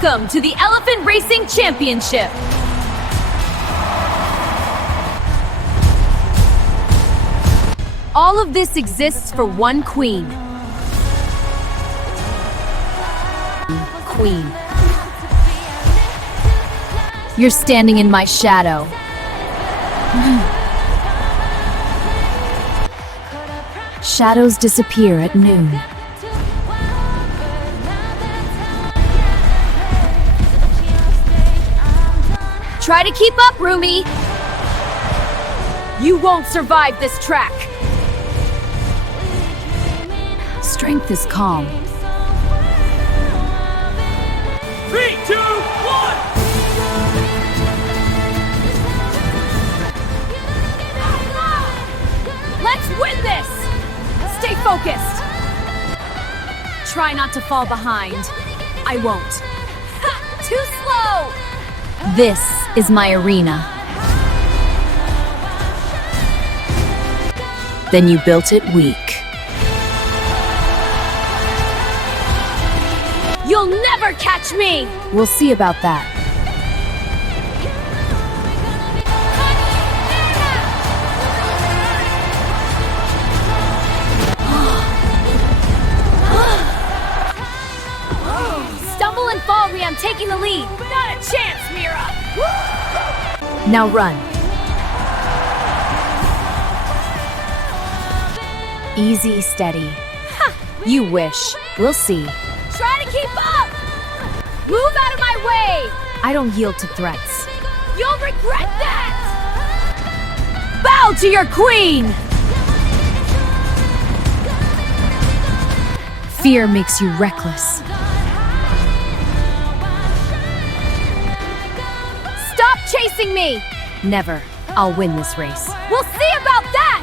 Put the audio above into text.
Welcome to the Elephant Racing Championship. All of this exists for one queen. Queen. You're standing in my shadow. Shadows disappear at noon. Try to keep up, Rumi. You won't survive this track. Strength is calm. 3, 2, 1! Let's win this! Stay focused. Try not to fall behind. I won't. Ha! Too slow! This is my arena. Then you built it weak. You'll never catch me! We'll see about that. Stumble and fall, I'm taking the lead. Not a chance, Mira! Now run. Easy, steady. Ha! You wish. We'll see. Try to keep up! Move out of my way! I don't yield to threats. You'll regret that! Bow to your queen! Fear makes you reckless. Stop chasing me! Never. I'll win this race. We'll see about that!